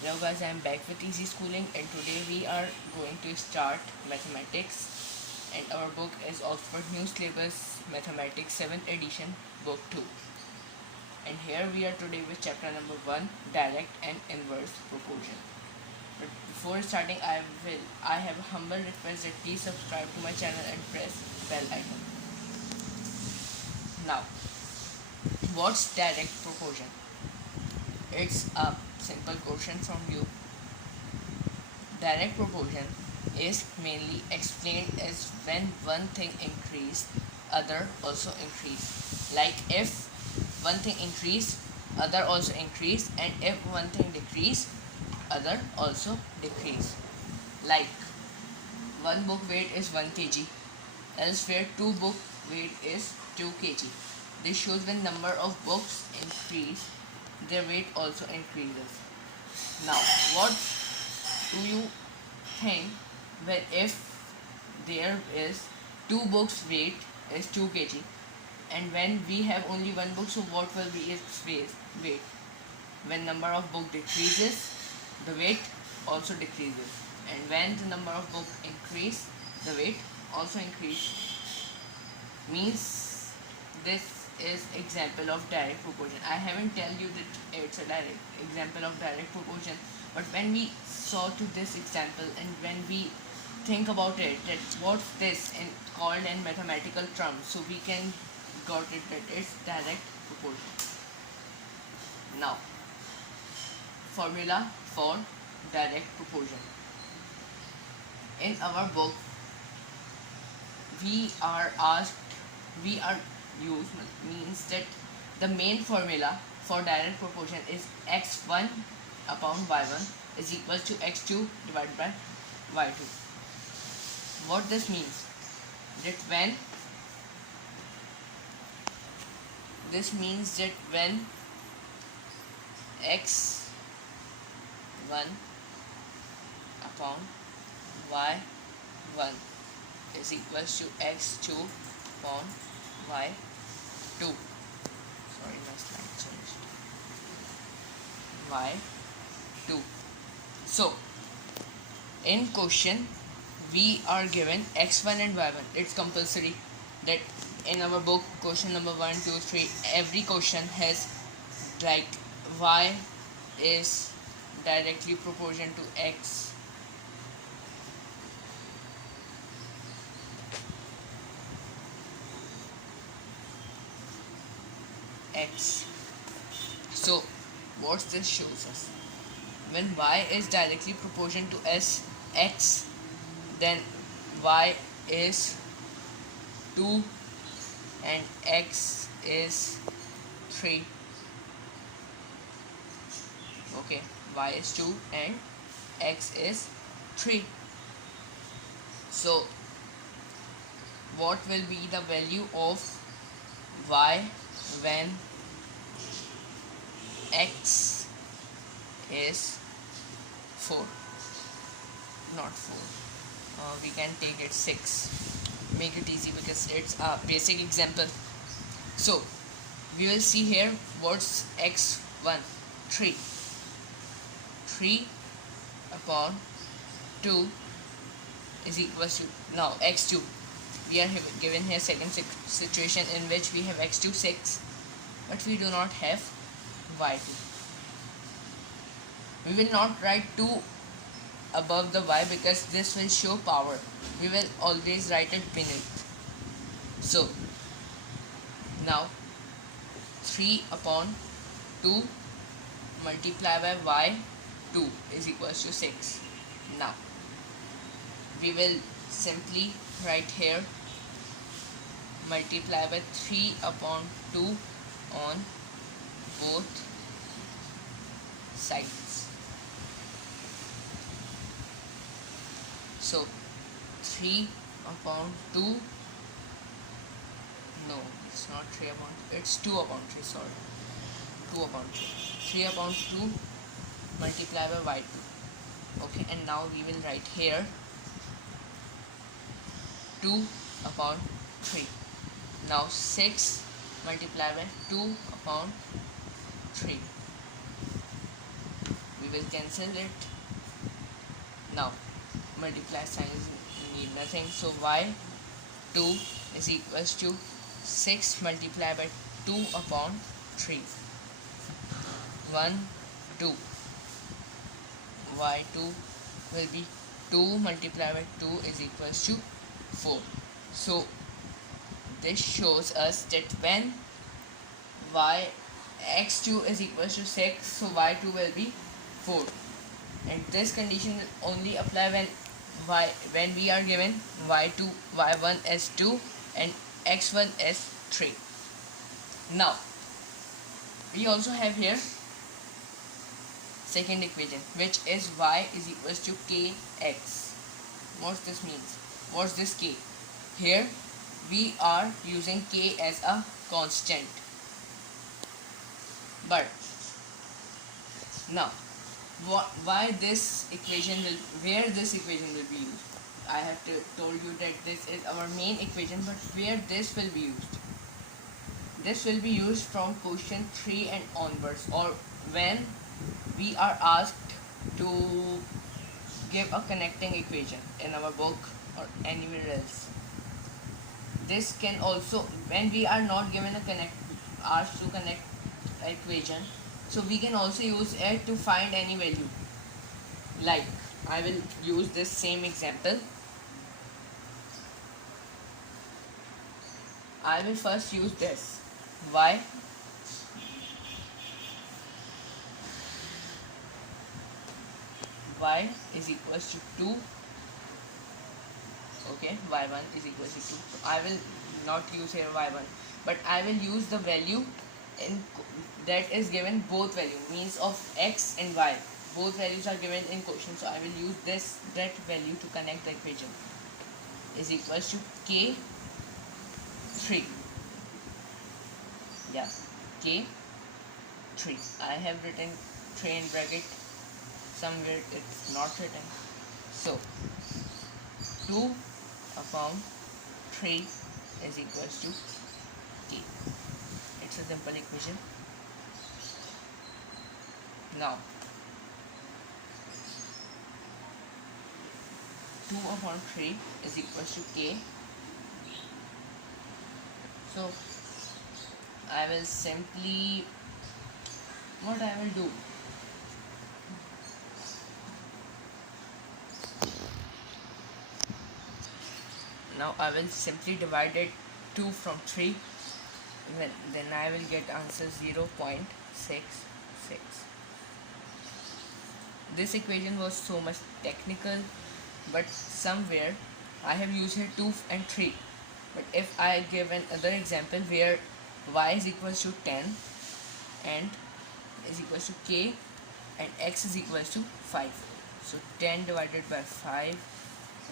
Hello guys, I am back with Easy Schooling and today we are going to start mathematics and our book is Oxford New Syllabus Mathematics 7th edition book 2. And here we are today with chapter number 1, direct and inverse proportion. But before starting I have a humble request that please subscribe to my channel and press bell icon. Now, what's direct proportion? It's a simple question from you. Direct proportion is mainly explained as when one thing increase, other also increase. Like if one thing increase, other also increase, and if one thing decrease, other also decrease. Like one book weight is 1 kg, elsewhere two book weight is 2 kg. This shows when number of books increase, their weight also increases. Now, what do you think that if there is two books weight is 2 kg and when we have only one book, so what will be its weight? When number of book decreases, the weight also decreases, and when the number of book increase, the weight also increase. Means this is example of direct proportion. I haven't tell you that it's a direct example of direct proportion, but when we saw to this example and when we think about it, that what's this in called in mathematical terms, so we can got it that it's direct proportion. Now, formula for direct proportion. In our book, we are used means that the main formula for direct proportion is x1 upon y1 is equal to x2 divided by y2. What this means? That when x1 upon y1 is equal to x2 upon y2. Sorry, my slide changed. y2. So, in question, we are given x1 and y1. It's compulsory that in our book, question number 1, 2, 3, every question has like y is directly proportional to x. So what this shows us, when y is directly proportional to x, then y is 2 and x is 3. Okay, y is 2 and x is 3. So what will be the value of y when x is 4? Not 4. We can take it 6. Make it easy because it's a basic example. So we will see here what's x1. 3 upon 2 is equal to, now x2. We are given here second situation in which we have x2 6, but we do not have y2. We will not write 2 above the y because this will show power. We will always write it beneath. So now 3 upon 2 multiplied by y2 is equal to 6. Now we will simply write here multiply by 3 upon 2 on both sides. So 3 upon 2, no, it's not 3 upon 2, it's 2 upon 3, sorry, 2 upon 3. 3 upon 2 multiply by y2. Okay, and now we will write here 2 upon 3. Now 6 multiplied by 2 upon 3. We we will cancel it. Now multiply signs need nothing, so y2 is equals to 6 multiplied by 2 upon 3. 1 2 y2 will be 2 multiplied by 2 is equals to 4. So this shows us that when x2 is equals to 6, so y2 will be 4, and this condition will only apply when we are given y1 as 2 and x1 as 3. Now we also have here second equation, which is y is equals to kx. What this means? What's this k? Here we are using k as a constant. But now why this equation where this equation will be used? I have told you that this is our main equation, but where this will be used? This will be used from question 3 and onwards, or when we are asked to give a connecting equation in our book or anywhere else. This can also, when we are not given asked to connect equation, so we can also use it to find any value. Like I will use this same example. I will first use this y is equals to 2. Okay, y1 is equals to 2. So I will not use here y1, but I will use the value that is given, both value means of x and y. Both values are given in question, so I will use that value to connect the equation. Is equals to k3. Yeah, k3. I have written 3 in bracket. Somewhere it's not written. So 2 upon 3 is equals to k. It's a simple equation. Now 2 upon 3 is equals to k. So I will simply, what I will do, now I will simply divide it 2 from 3, then I will get answer 0.66. This equation was so much technical, but somewhere I have used here 2 and 3. But if I give another example where y is equals to 10 and is equals to k and x is equals to 5, so 10 divided by 5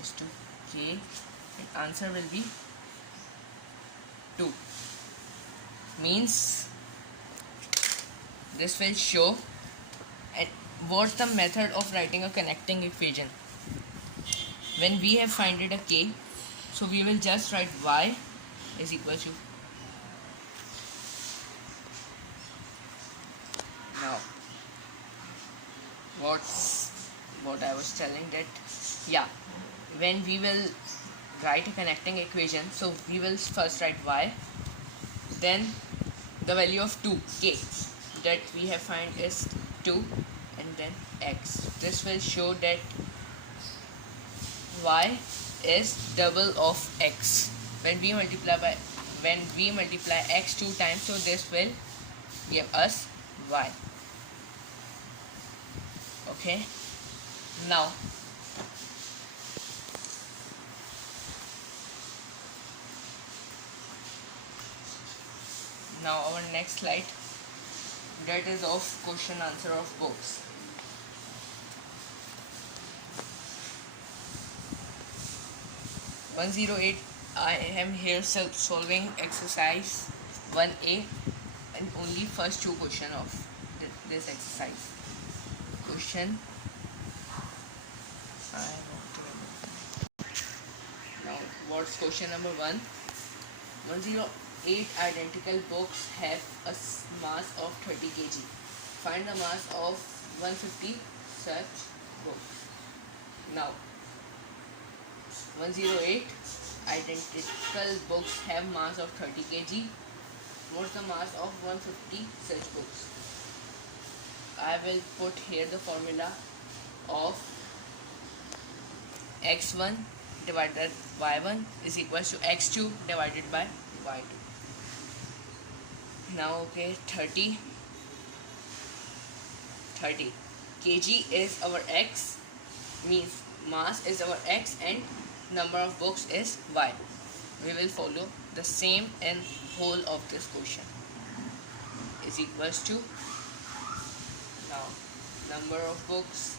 is to k, and answer will be 2. Means this will show. And what's the method of writing a connecting equation? When we have finded a k, so we will just write y is equal to, now what I was telling, that yeah, when we will write a connecting equation, so we will first write y, then the value of 2 k that we have find is 2, and then x. This will show that y is double of x. When we multiply x 2 times, so this will give us y. Okay, now our next slide, that is of question answer of books. (108) I am here solving exercise 1a and only first 2 question of this exercise. Question, I want to remember. Now what's question number 1? 108 identical books have a mass of 30 kg. Find the mass of 150 such books. Now 108 identical books have mass of 30 kg. What's the mass of 150 such books? I will put here the formula of x1 divided by y1 is equals to x2 divided by y2. Now okay, 30 kg is our x, means mass is our x and number of books is y. We will follow the same in whole of this question. Is equals to, now number of books,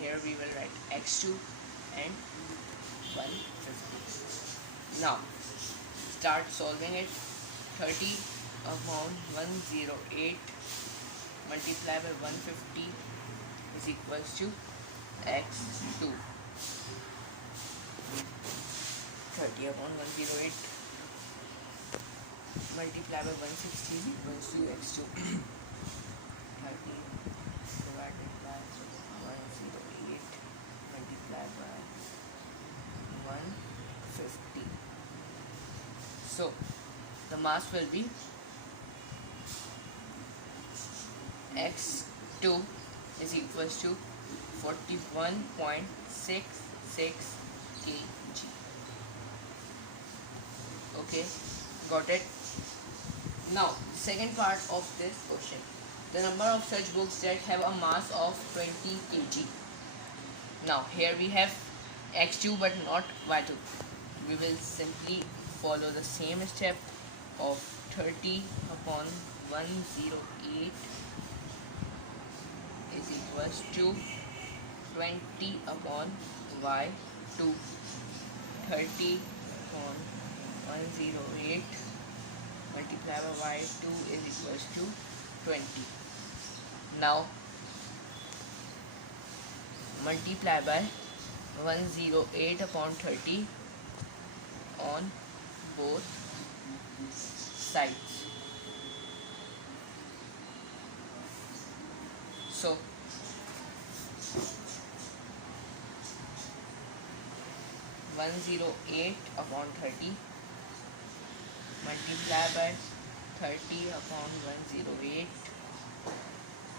here we will write x2 and 150. Now start solving it. 30 upon 108 multiplied by 150 is equals to x2. 30 upon 108 multiplied by 160 is equals to x2. 30 divided by 108 multiplied by 150. So the mass will be x2 is equals to 41.66 kg. Okay, got it. Now second part of this question, the number of such books that have a mass of 20 kg. Now here we have x2 but not y2. We will simply follow the same step of 30 upon 108 is equals to 20 upon y2. 30 upon 108 multiplied by y2 is equals to 20. Now multiply by 108 upon 30 on both sides. So 108 upon 30 multiply by 30 upon 108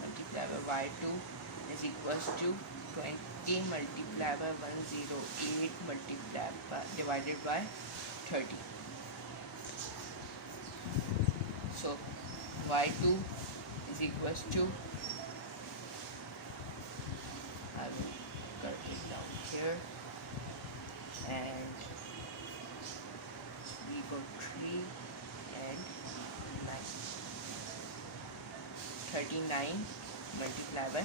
multiply by y2 is equals to 20 multiplied by 108 multiplied by divided by 30. So y2 is equals to, I will cut it down here, and we got 3 and 9. 39 multiplied by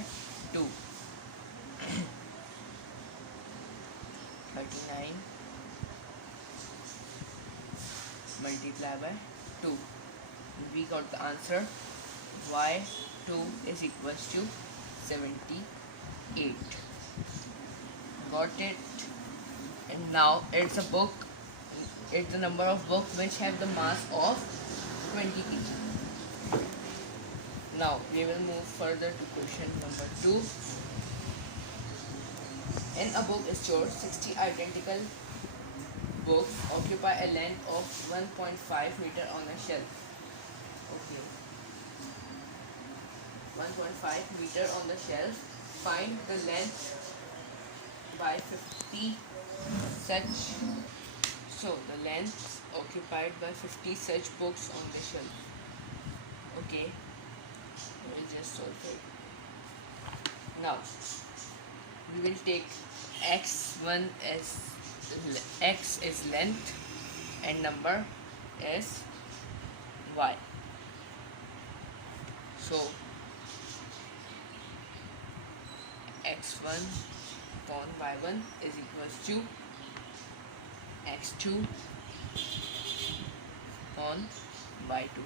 2. 39 multiplied by 2. We got the answer. Y2 is equals to 78. Got it? And now it's a book. It's the number of books which have the mass of 20 kg. Now we will move further to question number 2. In a book store, 60 identical books occupy a length of 1.5 meter on a shelf. Okay. 1.5 meter on the shelf. Find the length by 50 such. So the length occupied by 50 such books on the shelf. Okay. We will just solve it. Now we will take x1 as x is length and number is y. So x1 upon y1 is equals to x2 upon y2.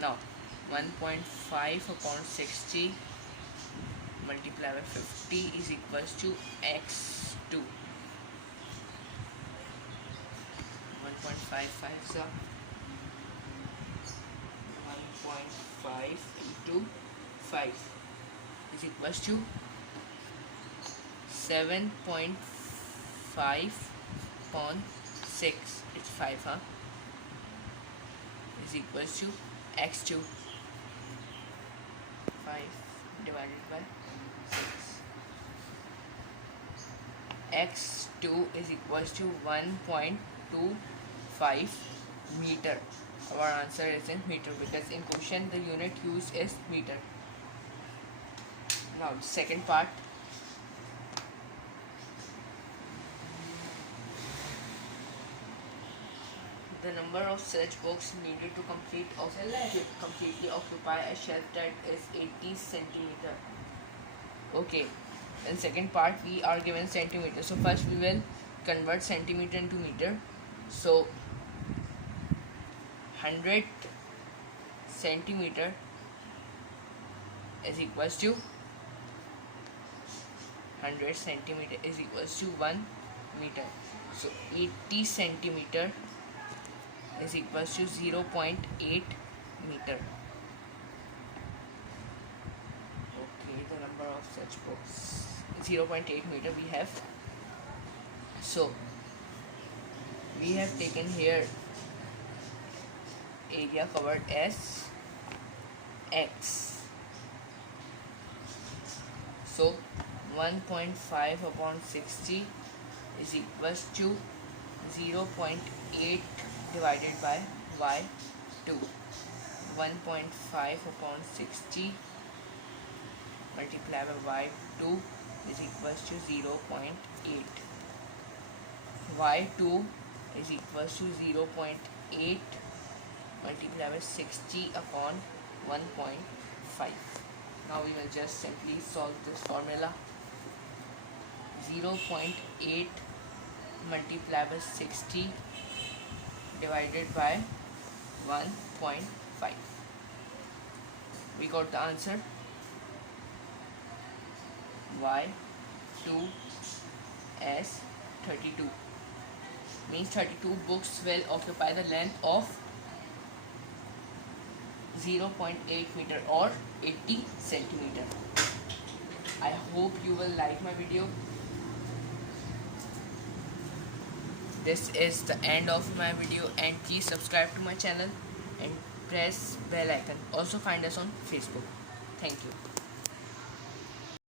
Now 1.5 upon 60 multiplied by 50 is equals to x2. 1.55 so 1.5 5 into 5 is equals to 7.5 upon 6. It's 5, huh? Is equals to x2. 5 divided by 6. x2 is equals to 1.25 meter. Our answer is in meter because in question the unit used is meter. Now the second part. The number of such books needed to completely occupy a shelf that is 80 centimeter. Okay, in second part we are given centimeter. So first we will convert centimeter into meter. So 100 centimeter is equals to 100 centimeter is equals to 1 meter. So 80 centimeter is equals to 0.8 meter. Okay, the number of such books 0.8 meter we have. So we have taken here area covered as x. So 1.5 upon 60 is equals to 0.8 divided by y2. 1.5 upon 60 multiplied by y2 is equals to 0.8. y2 is equals to 0.8 multiplied by 60 upon 1.5. Now we will just simply solve this formula. 0.8 multiplied by 60 divided by 1.5. We got the answer. y2 as 32. Means 32 books will occupy the length of 0.8 meter or 80 centimeter. I hope you will like my video. This is the end of my video, and please subscribe to my channel and press bell icon. Also find us on Facebook. Thank you.